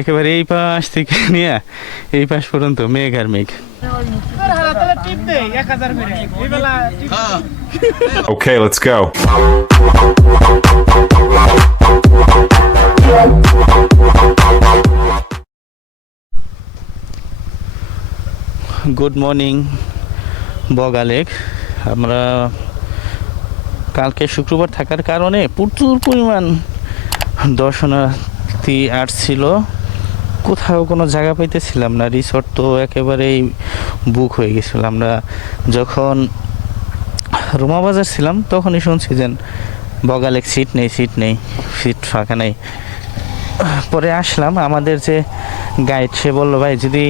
একেবারে এই পাশ থেকে নিয়ে এই পাশ পর্যন্ত মেঘ আর মেঘ। Okay, let's go. Good morning Boga Lake. আমরা কালকে শুক্রবার থাকার কারণে প্রচুর পরিমাণ দর্শনার্থী আসছিল। কোথাও কোনো জায়গা পাইতেছিলাম না, রিসর্ট তো একেবারেই বুক হয়ে গেছিল। আমরা যখন রোমা বাজার ছিলাম তখনই শুনছি যে বগালেক সিট নেই, সিট ফাঁকা নেই। পরে আসলাম, আমাদের যে গাইড সে বললো, ভাই যদি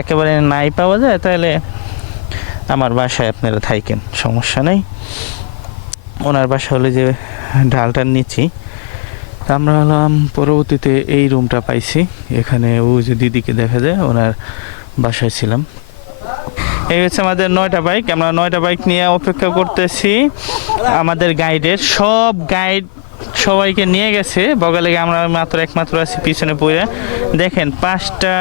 একেবারে নাই পাওয়া যায় তাহলে আমার বাসায় আপনারা থাকেন, সমস্যা নেই। ওনার বাসা হলে যে ঢালটার নিচেই। আমরা হলাম পরবর্তীতে এই রুমটা পাইছি, এখানে ও যে দিদিকে দেখা যায় ওনার বাসায় ছিলাম। এই হচ্ছে আমাদের 9টা বাইক। আমরা 9টা বাইক নিয়ে অপেক্ষা করতেছি আমাদের গাইডের। সব গাইড সবাইকে নিয়ে গেছে বগালেকে, আমরা একমাত্র আছি পিছনে পড়ে। দেখেন 5টা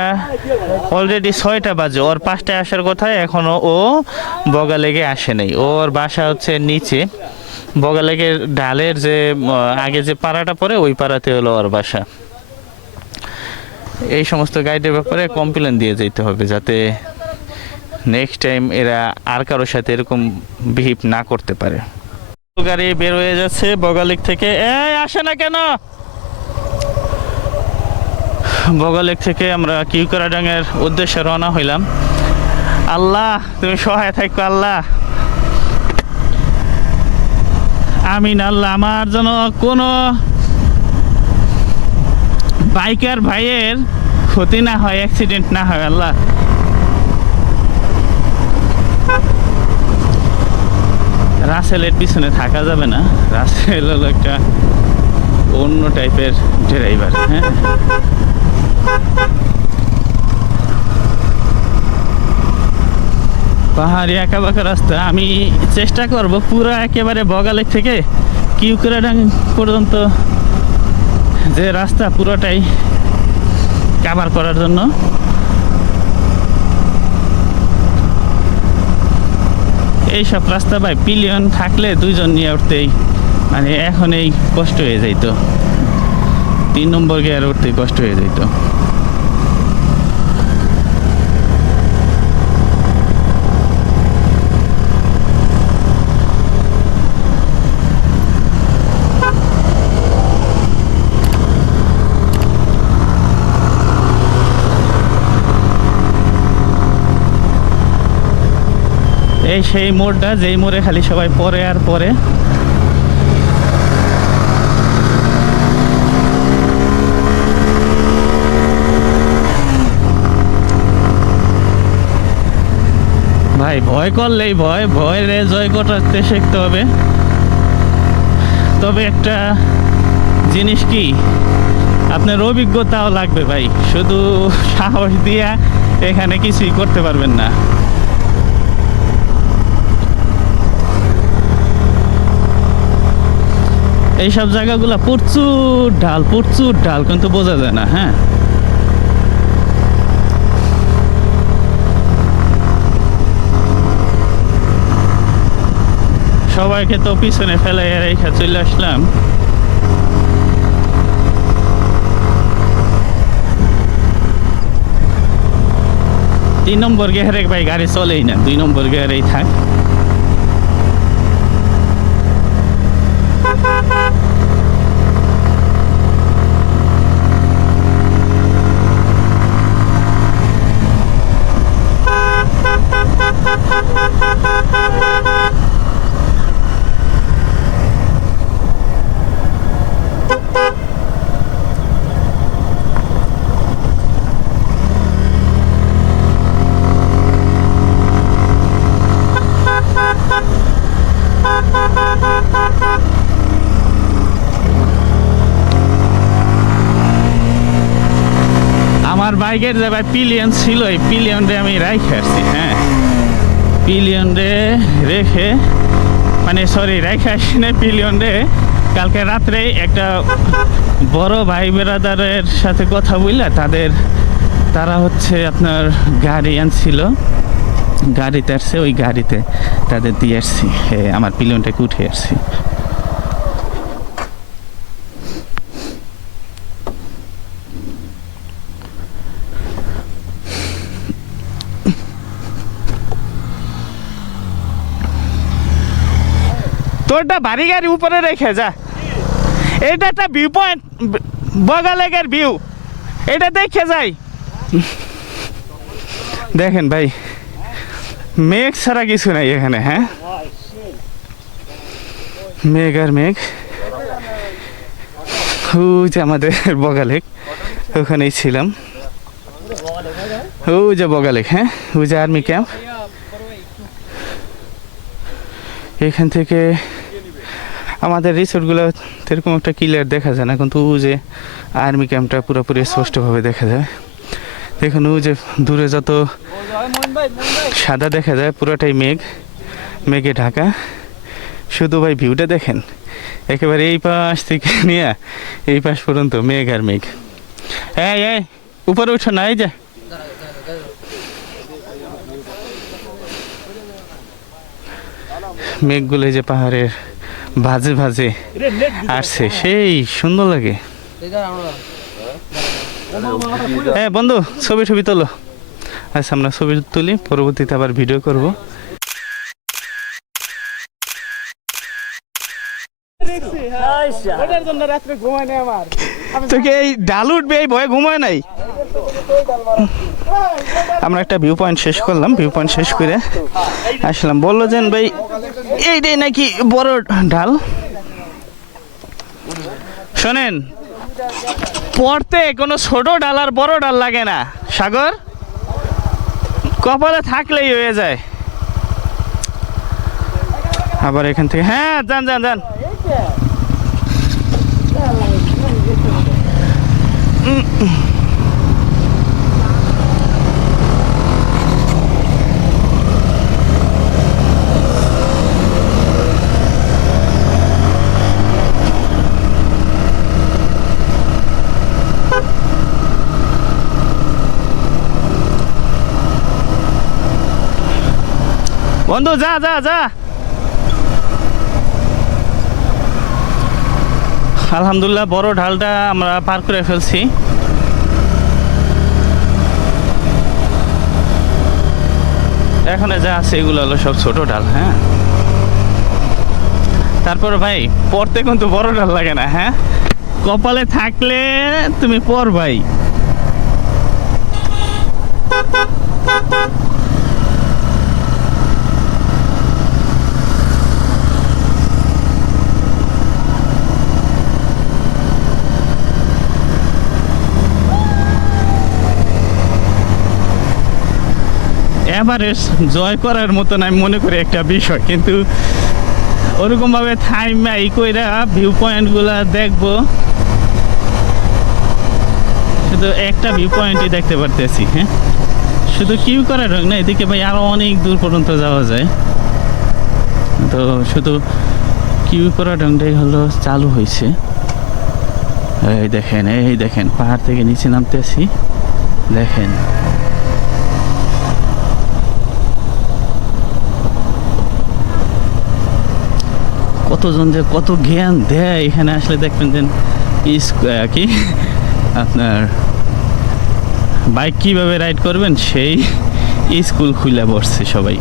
অলরেডি 6টা বাজে, ওর 5টায় আসার কথা, এখনো ও বগালেকে আসে নাই। ওর বাসা হচ্ছে নিচে, বগালেকের ঢালের যে আগে যে পাড়াটা পড়ে ওই পাড়াতে হলো ওর বাসা। এই সমস্ত গাইডের ব্যাপারে কমপ্লেন দিয়ে যেতে হবে, যাতে নেক্সট টাইম এরা আর কারোর সাথে এরকম বিহেভ না করতে পারে। গাড়ি বের হয়ে যাচ্ছে বগালেক থেকে। এই আসে না কেন? বগালেক থেকে আমরা কিউকারাডাঙ্গের উদ্দেশ্যে রওনা হইলাম। আল্লাহ তুমি সহায় থাকো, আল্লাহ আমিন। আল্লাহ আমার যেন কোনো বাইকার ভাইয়ের ক্ষতি না হয়, অ্যাক্সিডেন্ট না হয় আল্লাহ। রাসেলের পিছনে থাকা যাবে না, রাসেল হলো একটা অন্য টাইপের ড্রাইভার। হ্যাঁ, পাহাড়ি একা বাঁকা রাস্তা। আমি চেষ্টা করব পুরো একেবারে বগালেক থেকে কিউকারাডাঙ্গা পর্যন্ত যে রাস্তা পুরোটাই কাভার করার জন্য। এইসব রাস্তা ভাই পিলিয়ন থাকলে 2জন নিয়ে উঠতেই মানে এখন এই কষ্ট হয়ে যাইত, 3 নম্বর গিয়ারে উঠতেই কষ্ট হয়ে যাইত। এই সেই মোড়টা, যেই মোড়ে খালি সবাই পরে আর পরে। ভাই ভয় করলেই ভয় রে জয় করতে শিখতে হবে। তবে একটা জিনিস কি, আপনার অভিজ্ঞতাও লাগবে ভাই, শুধু সাহস দিয়া এখানে কিছুই করতে পারবেন না। এইসব জায়গাগুলো প্রচুর ঢাল কিন্তু বোঝা যায় না। হ্যাঁ, সবাইকে তো পিছনে ফেলে রেখে চলে আসলাম। তিন নম্বর গিয়ারে ভাই গাড়ি চলেই না, 2 নম্বর গিয়ারেই থাক। আমার বাইকের যে ভাই পিলিয়ন ছিল, এই পিলিয়নরে আমি রাইখে আসছি। হ্যাঁ, পিলিয়নরে রেখে রেখে আসি না, পিলিয়নরে কালকে রাত্রে একটা বড় ভাই বেরাদারের সাথে কথা বললে তারা হচ্ছে আপনার গাড়ি আনছিল, গাড়িতে আসছে, ওই গাড়িতে তাদের দিয়ে আসছি, আমার পিলিয়নটাকে উঠে আসছি। তোরটা ভারী গাড়ি উপরে রেখে যা, এটা একটা ভিউ পয়েন্ট, বগালেগের ভিউ, এটা দেখে যাই। দেখেন ভাই, মেঘ ছাড়া কিছু নাই এখানে। হ্যাঁ, মেঘ আর মেঘ। ওই যে আমাদের বগালেক, ওখানেই ছিলাম। ওই যে বগালেক, হ্যাঁ, ওই যে আর্মি ক্যাম্প। এখান থেকে আমাদের রিসোর্টগুলো এরকম একটা ক্লিয়ার দেখা যায় না, কিন্তু ও যে আর্মি ক্যাম্পটা পুরোপুরি স্পষ্টভাবে দেখা যায়। দেখুন ও যে দূরে যত সাদা দেখা যায়, পুরোটাই মেঘে ঢাকা। শুধু ভাই ভিউটা দেখেন, একেবারে এই পাশ থেকে নিয়ে এই পাশ পর্যন্ত মেঘ আর মেঘ। এই উপরে উঠো না, এই যে মেঘগুলো যে পাহাড়ের ভাজে ভাজে আসছে, সেই সুন্দর লাগে। হ্যাঁ বন্ধু, ছবি তোলো। আচ্ছা, আমরা ছবি তুলি, পরবর্তীতে আবার ভিডিও করব। তোকে এই ডাল উঠবে এই ভয়ে ঘুমায় নাই। আমরা একটা ভিউ পয়েন্ট শেষ করলাম, ভিউ পয়েন্ট শেষ করে আসলাম। বললো যে ভাই এইটাই নাকি বড় ঢাল। শোনেন, পড়তে কোনো ছোট ডাল আর বড় ডাল লাগে না সাগর, কপালে থাকলেই হয়ে যায়। আবার এখান থেকে, হ্যাঁ যান। বন্ধু যা। আলহামদুলিল্লাহ বড় ঢালটা আমরা পার করে ফেলছি। এখন যা আছে এগুলো হলো সব ছোট ঢাল। হ্যাঁ, তারপর ভাই পড়তে কিন্তু বড় ঢাল লাগে না। হ্যাঁ, কপালে থাকলে তুমি পড় ভাই। এভারেস্ট জয় করার মতন আমি মনে করি একটা বিষয়, কিন্তু ওরকমভাবে থাইমা ই কইরা ভিউ পয়েন্টগুলো দেখবো, শুধু একটা ভিউ পয়েন্টই দেখতে পারতেছি। হ্যাঁ, শুধু কিউ করা ঢং না, এদিকে ভাই আরও অনেক দূর পর্যন্ত যাওয়া যায়, তো শুধু কিউ করা ঢংটাই হলো চালু হয়েছে। এই দেখেন পাহাড় থেকে নিচে নামতেছি, দেখেন কতজন যে কত জ্ঞান দেয় এখানে আসলে। দেখবেন যে কি আপনার বাইক কিভাবে রাইড করবেন সেই স্কুল খুলে বসছে সবাই।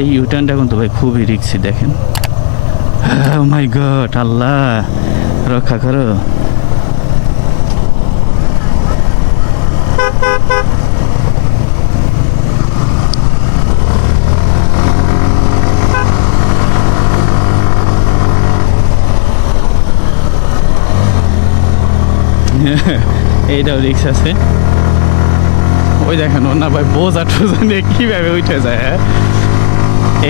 এই ইউটার্নটা কিন্তু ভাই খুবই রিস্কি। দেখেন, ও মাই গড, আল্লাহ রক্ষা করো। এইটাও রিক্স আছে। ওই দেখেন ওনা ভাই বোঝা টোজা নিয়ে কীভাবে উঠে যায়। হ্যাঁ,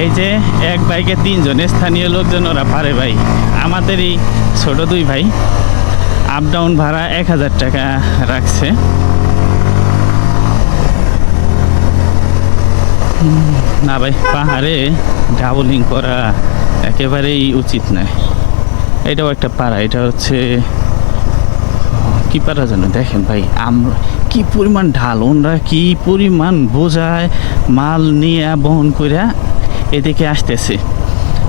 এই যে এক বাইকে 3 জন স্থানীয় লোকজন, ওরা পারে ভাই। আমাদেরই ছোট 2 ভাই আপ ডাউন ভাড়া 1000 টাকা রাখছে। না ভাই, পাহাড়ে ডাবলিং করা একেবারেই উচিত নয়। এটাও একটা পাড়া, এটা হচ্ছে কি পাড়া যেন, দেখেন ভাই আমরা কি পরিমাণ ঢাল, ওনরা কি পরিমাণ বোঝায় মাল নিয়ে বহন করে এদিকে আসতেছে।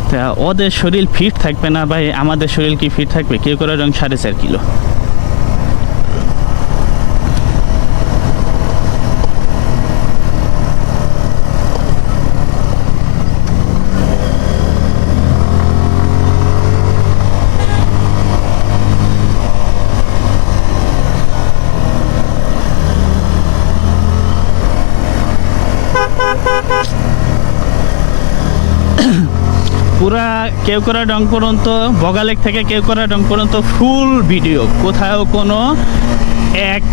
তা ওদের শরীর ফিট থাকবে না ভাই, আমাদের শরীর কি ফিট থাকবে? কেউ করে রং 4.5 কিলো। পুরা কেওকরা ডং পর্যন্ত, বগালেক থেকে কেওকরা ডং পর্যন্ত ফুল ভিডিও, কোথাও কোনো 1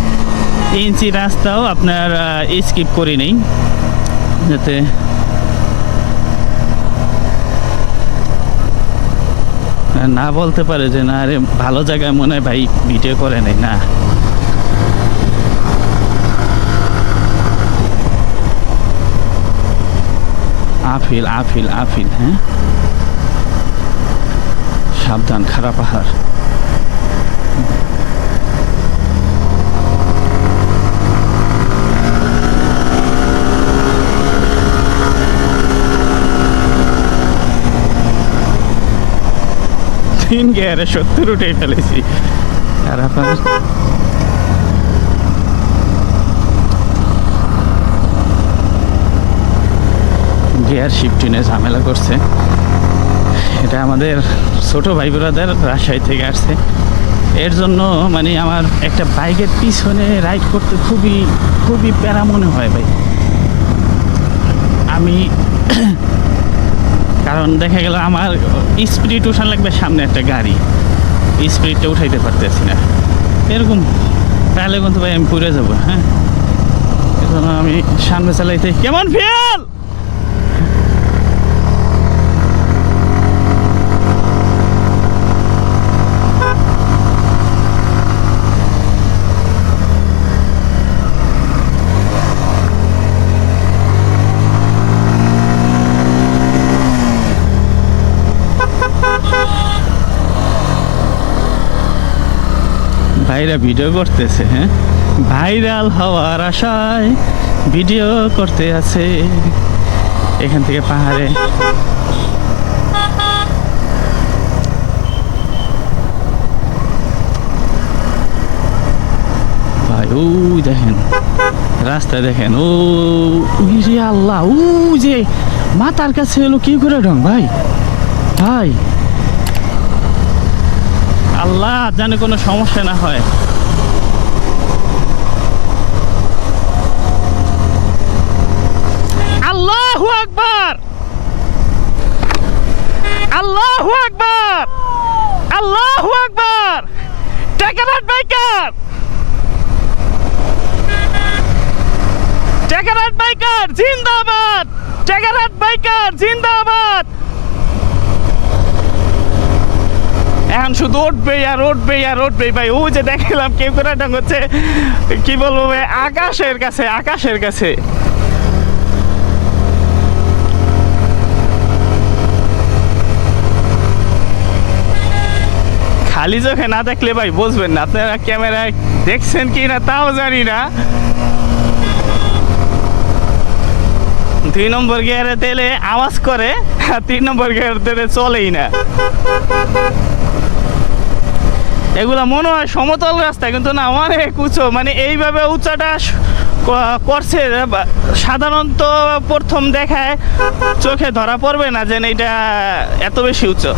ইঞ্চি রাস্তাও আপনার স্কিপ করি নেই, যাতে না বলতে পারে যে না আরে ভালো জায়গায় মনে হয় ভাই ভিডিও করে নেই। না, আফিল আফিল আফিল, হ্যাঁ সাবধান, খারাপ পাহাড়। তিন গিয়ারে 70 উঠে ফেলেছি, খারাপ পাহাড়। গিয়ার শিফটিনে ঝামেলা করছে। এটা আমাদের ছোট ভাই ব্রাদার রাজশাহী থেকে আসছে, এর জন্য মানে আমার একটা বাইকের পিছনে রাইড করতে খুবই খুবই প্যারা মনে হয় ভাই। আমি কারণ দেখা গেল আমার স্পিড উঠান লাগবে, সামনে একটা গাড়ি, স্পিডটা উঠাইতে পারতেছি না, এরকম তাহলে কিন্তু ভাই আমি পড়ে যাবো। হ্যাঁ, এজন্য আমি সামনে চালাইতে কেমন ফিল। ভাইরা ভিডিও করতেছে, হ্যাঁ ভাইরাল হওয়ার আশায় ভিডিও করতে আছে এখান থেকে পাহাড়ে। ভাই ও দেখেন রাস্তা, দেখেন ও রে আল্লাহ, ও যে মাথার কাছে এলো কি করে ঢং ভাই। ভাই আল্লাহ জানে কোনো সমস্যা না হয়। আল্লাহু আকবার, আল্লাহু আকবার, আল্লাহু আকবার। টেকারাট বাইকার, টেকারাট বাইকার জিন্দাবাদ, টেকারাট বাইকার জিন্দাবাদ। এখন শুধু উঠবে আর উঠবে আর উঠবে ভাই। ও যে দেখলাম কেউ করে ঢং হচ্ছে, কি বলবো ভাই, আকাশের কাছে, আকাশের কাছে। খালি চোখে না দেখলে ভাই বুঝবেন না, আপনারা ক্যামেরায় দেখছেন কি না তাও জানি না। 2 নম্বর গিয়ারে তেলে আওয়াজ করে, আর 3 নম্বর গিয়ারে তেলে চলেই না। এগুলা মনে হয় সমতল রাস্তা, কিন্তু না অনেক উঁচু, মানে এইভাবে উঁচাটা করছে সাধারণত প্রথম দেখায় চোখে ধরা পড়বে না যে এটা এত বেশি উঁচু।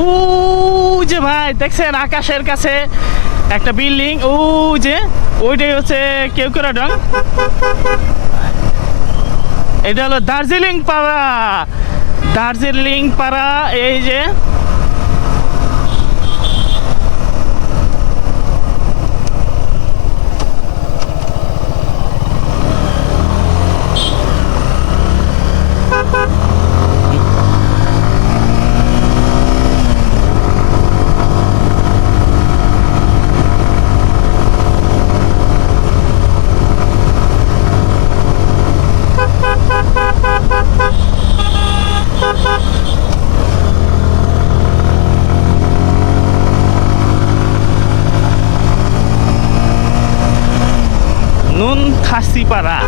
ও যে ভাই দেখছেন আকাশের কাছে একটা বিল্ডিং, ও যে ওইটাই হচ্ছে কেওকরা ডং। এটা হলো দার্জিলিং পাড়া, দার্জিলিং পাড়া। এই যে খাসিপাড়া।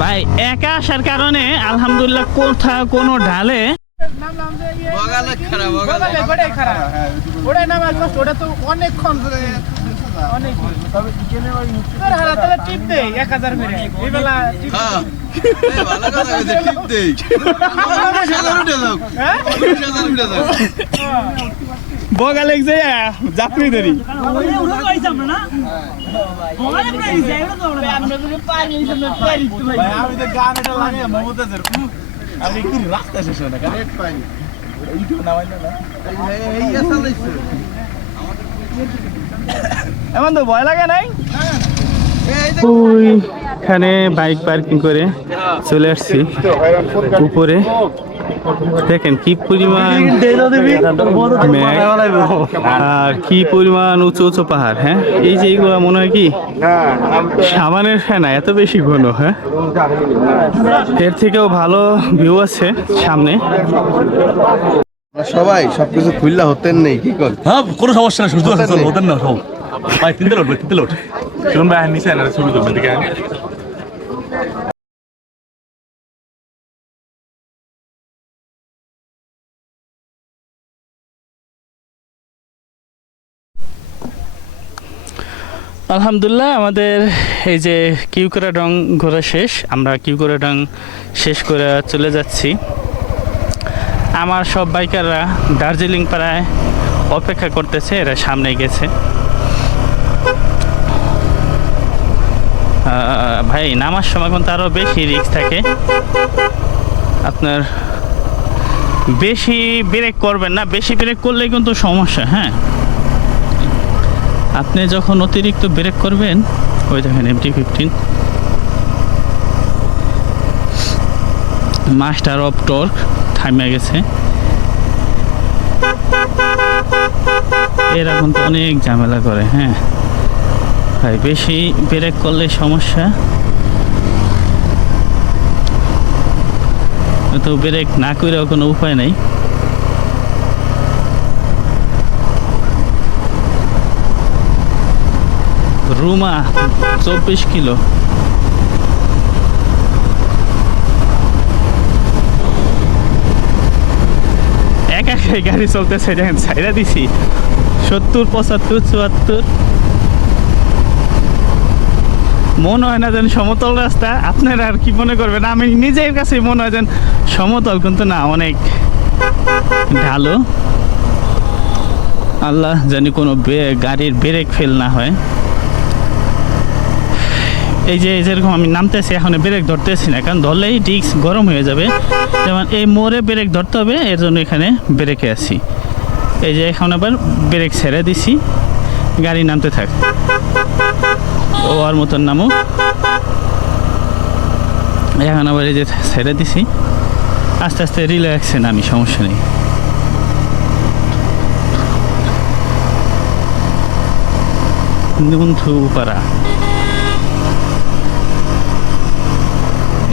ভাই একা আসার কারণে আলহামদুলিল্লাহ কোথাও কোনো ঢালে বগালে যে যাত্রী ধরি এমন তো ভয় লাগে নাই। ওইখানে বাইক পার্কিং করে চলে আসছি উপরে। দেখেন কি পরিমাণ মেঘ আর কি পরিমাণ উঁচু উঁচু পাহাড়। হ্যাঁ, এই যে এইগুলা মনে হয় কি সাবানের ফেনা, এত বেশি ঘন। হ্যাঁ, এর থেকেও ভালো ভিউ আছে সামনে। সবাই সবকিছু খুললা হতেন নেই কি কর? হ্যাঁ, কোনো সমস্যা না, সুস্থ আছে, চলো হতেন না সব। ভাই তিনটে লোট, তিনটে লোট শুনুন ভাই, নিচে না ছবি তুলবেন দিকে। আলহামদুলিল্লাহ আমাদের এই যে কিউকুরাডং ঘোরা শেষ। আমরা কিউকুরাডং শেষ করে চলে যাচ্ছি। আমার সব বাইকাররা দার্জিলিং পাড়ায় অপেক্ষা করতেছে, এরা সামনে গেছে। ভাই নামার সময় কিন্তু আরও বেশি রিস্ক থাকে। আপনার বেশি ব্রেক করবেন না, বেশি ব্রেক করলেই কিন্তু সমস্যা। হ্যাঁ, আপনি যখন অতিরিক্ত ব্রেক করবেন, ওই দেখেন MT-15 মাস্টার অফ টর্ক থামে গেছে। এরা কিন্তু অনেক ঝামেলা করে। হ্যাঁ ভাই, বেশি ব্রেক করলে সমস্যা। তো ব্রেক না করেও কোনো উপায় নেই। রুমা 24 কিলো। একা গাড়ি চলতেছে, দেখেন ছাইরা দিছি 70, 75, 74। মনে হয় না যেন সমতল রাস্তা। আপনারা আর কি মনে করবেন? আমি নিজের কাছে মনে হয় যেন সমতল, কিন্তু না, অনেক ঢালো। আল্লাহ জানি কোনো গাড়ির ব্রেক ফেল না হয়। এই যে যেরকম আমি নামতেছি, এখন ব্রেক ধরতেছি না, কারণ ধরলেই ডিস্ক গরম হয়ে যাবে। যেমন এই মোড়ে ব্রেক ধরতে হবে, এর জন্য এখানে ব্রেকে আছি। এই যে এখন আবার ব্রেক ছেড়ে দিছি, গাড়ি নামতে থাক। ও আর মতন নামুক। এখন আবার এই যে ছেড়ে দিছি, আস্তে আস্তে রিল্যাক্সে নামি, সমস্যা নেই। নুনথুপাড়া,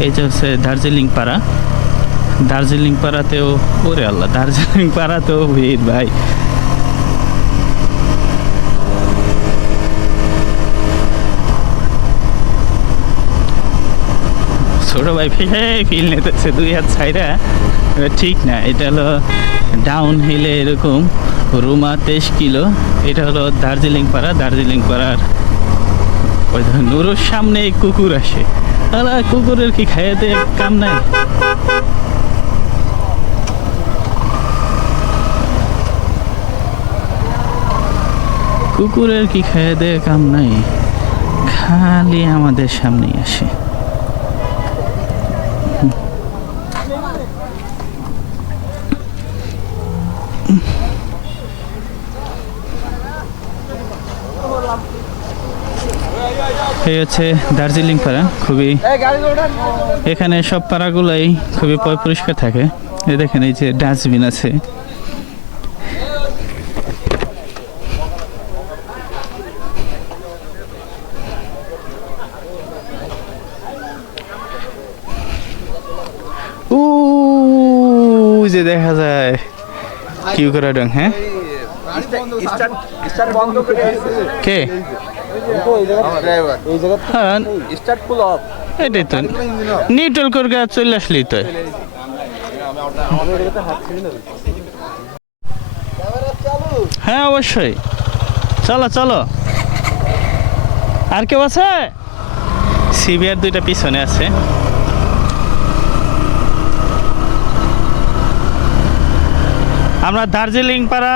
এই যে হচ্ছে দার্জিলিং পাড়া। দার্জিলিং পাড়াতেও, ওরে আল্লাহ, দার্জিলিং পাড়াতেও ভিড় ভাই। ছোট ভাই ফিল নিতেছে 2 হাত ছাইরা। ঠিক না, এটা হলো ডাউন হিলে এরকম। রুমা 23 কিলো। এটা হলো দার্জিলিং পাড়া। দার্জিলিং পাড়ার ওই নুরুর সামনে কুকুর আসে। তাহলে কুকুরের কি খাইতে কাম নাই? কুকুরের কি খাইতে কাম নাই, খালি আমাদের সামনেই আসে। এই হচ্ছে দার্জিলিং পাড়া। খুবই, এখানে সব পাড়াগুলাই খুবই পরিষ্কার থাকে। এই দেখেন, এই যে ডাস্টবিন আছে। যে দেখা যায় কিউকারাডং, হ্যাঁ কে হ্যাঁ এটাই তো নিউট্রাল করে চলে আসলেই তো। হ্যাঁ অবশ্যই, চলো চলো। আর কেউ আছে? সিবিআর দুইটা পিছনে আছে। আমরা দার্জিলিং পাড়া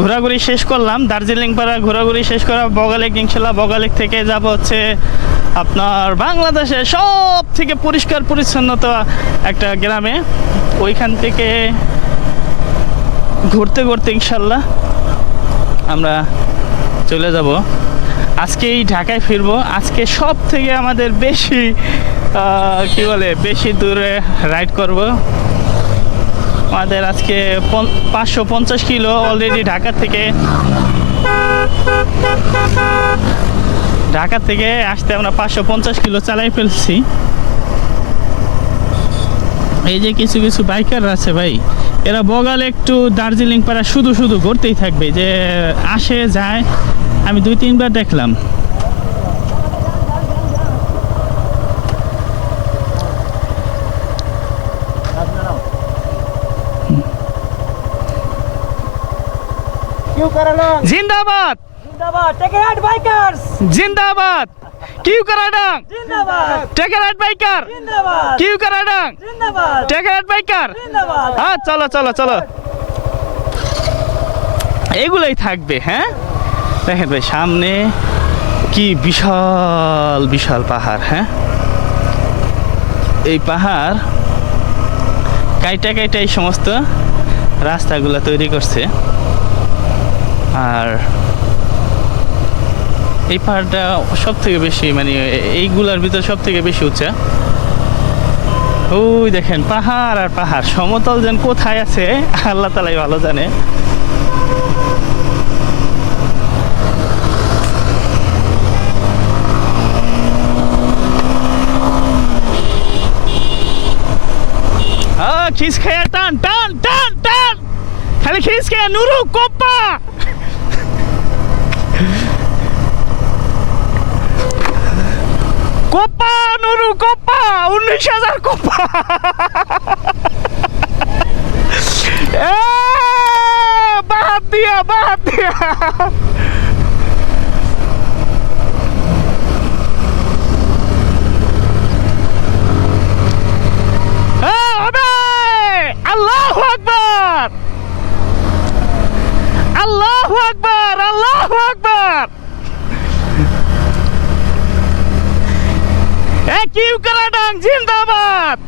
ঘোরাঘুরি শেষ করলাম। দার্জিলিং পাড়া ঘোরাঘুরি শেষ করা বগালেক, ইনশাল্লাহ বগালেক থেকে যাব হচ্ছে আপনার বাংলাদেশের সব থেকে পরিষ্কার পরিচ্ছন্নতা একটা গ্রামে। ওইখান থেকে ঘুরতে ঘুরতে ইনশাল্লাহ আমরা চলে যাব। আজকেই ঢাকায় ফিরবো। আজকে সব থেকে আমাদের বেশি কি বলে বেশি দূরে রাইড করব। আমাদের আজকে 550 কিলো অলরেডি ঢাকা থেকে আসতে আমরা 550 কিলো চালাই ফেলছি। এই যে কিছু কিছু বাইকার আছে ভাই, এরা বগালে একটু দার্জিলিং পাড়া শুধু শুধু ঘুরতেই থাকবে, যে আসে যায়। আমি 2-3 বার দেখলাম। জিন্দাবাদ जिंदाबाद टेकराट बाइकर्स জিন্দাবাদ কিউকারাডং जिंदाबाद টেকারাট বাইকার जिंदाबाद কিউকারাডং जिंदाबाद টেকারাট বাইকার। जिंदाबाद হ্যাঁ চলো চলো চলো, এগুলোই থাকবে। হ্যাঁ দেখেন ভাই সামনে কি বিশাল বিশাল পাহাড়। হ্যাঁ এই পাহাড় কাইটা কাইটা এই সমস্ত রাস্তাগুলো তৈরি করছে। আর এই পাহাড়টা সব থেকে বেশি মানে এইগুলার ভিতরে সব থেকে বেশি উঁচা। ওই দেখেন পাহাড় আর পাহাড়, সমতল যেন কোথায় আছে আল্লাহ তালাই ভালো জানে। খিস খেয়ে টান টান টান টান, খালি খিস খেয়ে নুরু কোপ্পা। কোপ্পা নুরু কোপ্পা 19,000 কোপ্পা। বাদ দিয়া বাদ দিয়া। আল্লাহু আকবার আল্লাহু আকবার আল্লাহু আকবার। কিউকারাডং জিন্দাবাদ।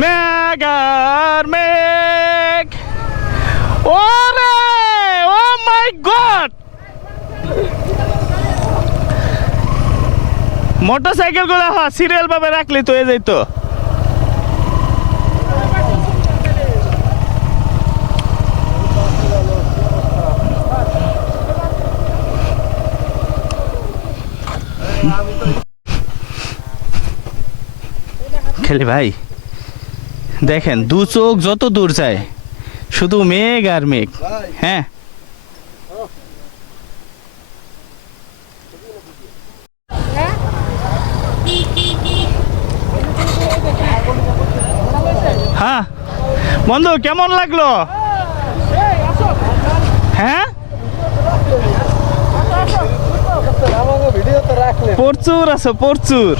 মেগার মেঘ, ওরে ও মাই গড। মোটরসাইকেল গুলো সিরিয়াল ভাবে রাখলে তো হয়ে যাইতো। খেলি ভাই দেখেন দু চোখ যত দূর যায় শুধু মেঘ আর মেঘ। হ্যাঁ হ্যাঁ বন্ধু কেমন লাগলো? হ্যাঁ প্রচুর আছে প্রচুর।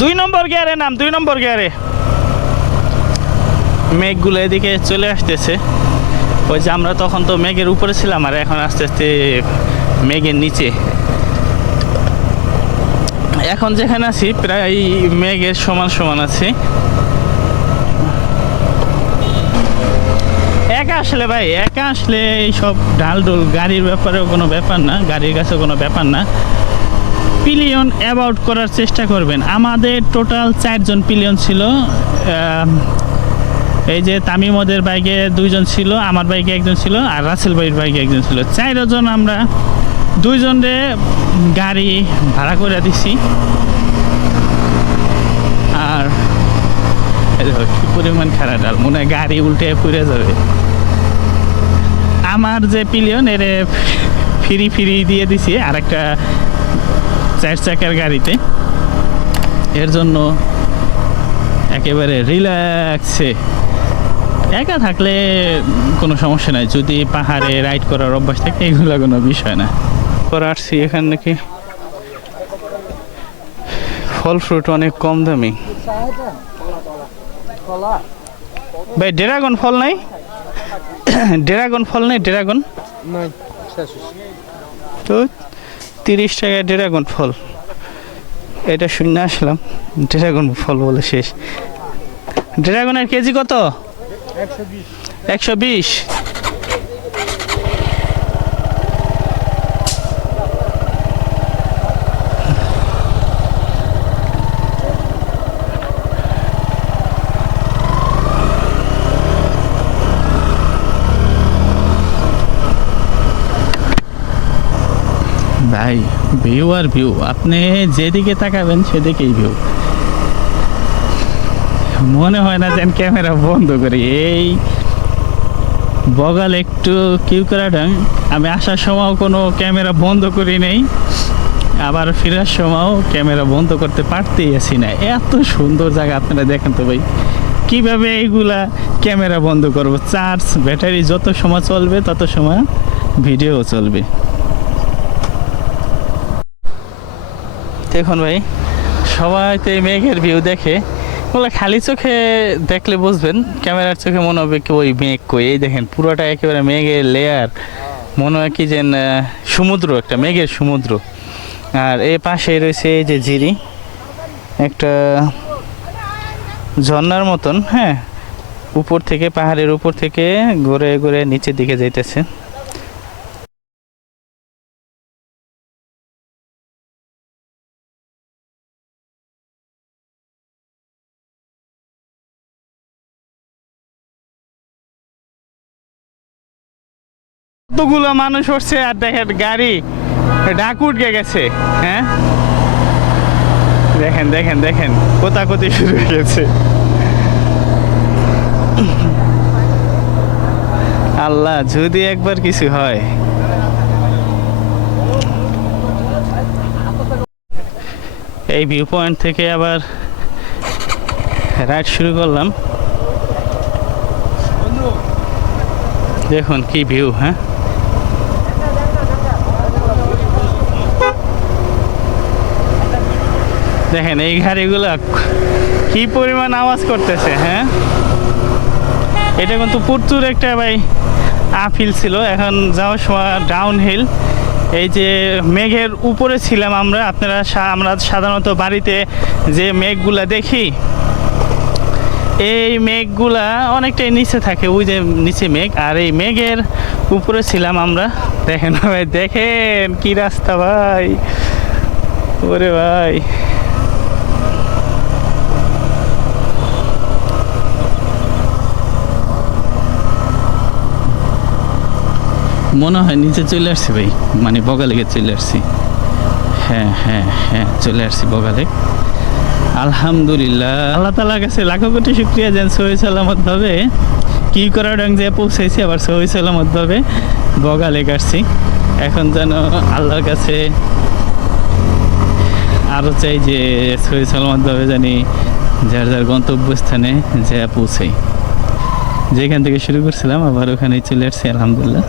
দুই নম্বর গিয়ারে নাম, 2 নম্বর গিয়ারে। মেঘগুলো এদিকে চলে আসতেছে। ওই যে আমরা তখন তো মেঘের উপরে ছিলাম আর এখন আস্তে আস্তে মেঘের নিচে। এখন যেখানে আছি প্রায় মেঘের সমান সমান আছে। একা আসলে ভাই, একা আসলে এই সব ঢাল ঢোল গাড়ির ব্যাপারেও কোনো ব্যাপার না, গাড়ির কাছে কোনো ব্যাপার না। পিলিয়ন অ্যাবাউট করার চেষ্টা করবেন। আমাদের টোটাল 4 জন পিলিয়ন ছিল। এই যে তামিম ওদের বাইকে 2 জন ছিল, আমার বাইকে 1 জন ছিল, আর রাসেল ভাইয়ের বাইকে 1 জন ছিল। 4 জন আমরা 2 জনরে গাড়ি ভাড়া করে দিছি। আর এই দেখো কি পরিমাণ খারাপ ডাল, মনে হয় গাড়ি উল্টে পড়ে যাবে। আমার যে পিলিয়ন এর ফ্রি দিয়ে দিছি আর একটা 4 চাকার গাড়িতে। এর জন্য একেবারে রিল্যাক্সে একা থাকলে কোনো সমস্যা নাই। যদি পাহাড়ে রাইড করার অভ্যাস থাকে এগুলো কোনো বিষয় না। পর আসছি এখান নাকি ফল ফ্রুট অনেক কম দামি। ভাই ড্রাগন ফল নাই? ড্রাগন ফল নেই? ড্রাগন তো 30 টাকা ড্রাগন ফল। এটা শুনে আসলাম ড্রাগন ফল বলে শেষ। ড্রাগনের কেজি কত? 120। ভাই ভিউ আর ভিউ, আপনি যেদিকে তাকাবেন সেদিকেই ভিউ। মনে হয় না যেন ক্যামেরা বন্ধ করি। এই বগাল একটু কিউকরাডাং, আমি আসার সময় কোনো ক্যামেরা বন্ধ করি নেই, আবার ফেরার সময়ও ক্যামেরা বন্ধ করতে পারতেই আসি না। এত সুন্দর জায়গা, আপনারা দেখেন তো ভাই কিভাবে এইগুলা ক্যামেরা বন্ধ করব। চার্জ ব্যাটারি যত সময় চলবে তত সময় ভিডিও চলবে। দেখুন ভাই, সবাই তো এই মেঘের ভিউ দেখে, বলে খালি চোখে দেখলে বুঝবেন, ক্যামেরার চোখে মনে হবে কি ওই মেঘ কই। এই দেখেন পুরোটা একেবারে মেঘের লেয়ার, মনে হয় কি যেন সমুদ্র, একটা মেঘের সমুদ্র। আর এই পাশে রয়েছে এই যে জিরি, একটা ঝর্ণার মতন। হ্যাঁ, উপর থেকে, পাহাড়ের উপর থেকে ঘুরে ঘুরে নিচের দিকে যাইতেছে। কতগুলো মানুষ উঠছে আর দেখেন গাড়ি ডাক উঠে গেছে। হ্যাঁ দেখেন দেখেন দেখেন কোতাকুতি শুরু হয়ে গেছে। আল্লাহ যদি একবার কিছু হয়। এই ভিউ পয়েন্ট থেকে আবার রাইড শুরু করলাম। দেখুন কি ভিউ। হ্যাঁ, দেখেন এই গাড়িগুলা কি পরিমাণ আওয়াজ করতেছে। হ্যাঁ, এটা কিন্তু প্রচুর একটা ভাই আপহিল ছিল, এখন যাওয়ার সময় ডাউন হিল। এই যে মেঘের উপরে ছিলাম আমরা, আমরা সাধারণত বাড়িতে যে মেঘগুলা দেখি, এই মেঘগুলা অনেকটাই নিচে থাকে, ওই যে নিচে মেঘ, আর এই মেঘের উপরে ছিলাম আমরা। দেখেন ভাই, দেখেন কি রাস্তা ভাই, ওরে ভাই। মনে হয় নিচে চলে আসছি ভাই, মানে বগালেকে চলে আসছি। হ্যাঁ হ্যাঁ হ্যাঁ, চলে আসছি বগালে। আলহামদুলিল্লাহ, আল্লাহ তাআলার কাছে লাখো কোটি শুকরিয়া যেন সহি সালামতভাবে কি করার ডং যে পৌঁছেছি, আবার সহি সালামতভাবে বগালে আসছি। এখন যেন আল্লাহর কাছে আরও চাই যে সহি সালামতভাবে জানি যার যার গন্তব্যস্থানে যা পৌঁছাই। যেখান থেকে শুরু করছিলাম আবার ওখানেই চলে আসছি আলহামদুলিল্লাহ।